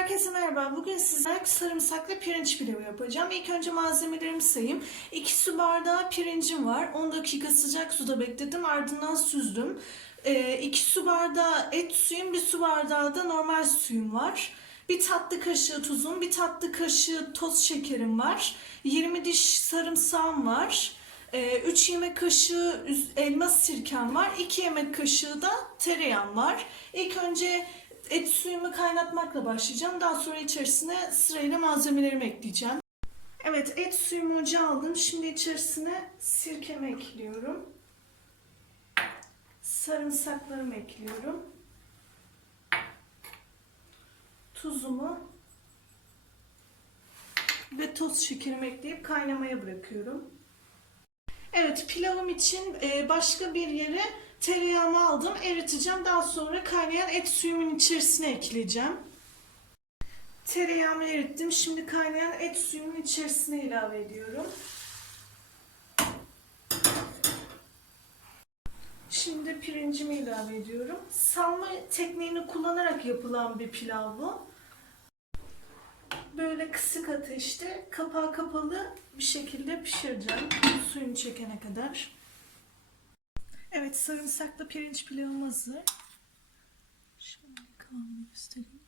Herkese merhaba. Bugün sizler sarımsaklı pirinç pilavı yapacağım. İlk önce malzemelerimi sayayım. 2 su bardağı pirincim var. 10 dakika sıcak suda bekledim. Ardından süzdüm. 2 su bardağı et suyum, 1 su bardağı da normal suyum var. Bir tatlı kaşığı tuzum, bir tatlı kaşığı toz şekerim var. 20 diş sarımsağım var. 3 yemek kaşığı elma sirkem var. 2 yemek kaşığı da tereyağım var. İlk önce et suyumu kaynatmakla başlayacağım. Daha sonra içerisine sırayla malzemelerimi ekleyeceğim. Evet et suyumu ocağa aldım. Şimdi içerisine sirkemi ekliyorum. Sarımsaklarımı ekliyorum. Tuzumu ve toz şekerimi ekleyip kaynamaya bırakıyorum. Evet pilavım için e, başka bir yere tereyağımı aldım eriteceğim. Daha sonra kaynayan et suyumun içerisine ekleyeceğim. Tereyağımı erittim. Şimdi kaynayan et suyumun içerisine ilave ediyorum. Şimdi pirincimi ilave ediyorum. Salma tekniğini kullanarak yapılan bir pilav bu. Böyle kısık ateşte kapağı kapalı bir şekilde pişireceğim. Suyunu çekene kadar. Evet sarımsaklı pirinç pilavım hazır. Şöyle kıvamını göstereyim.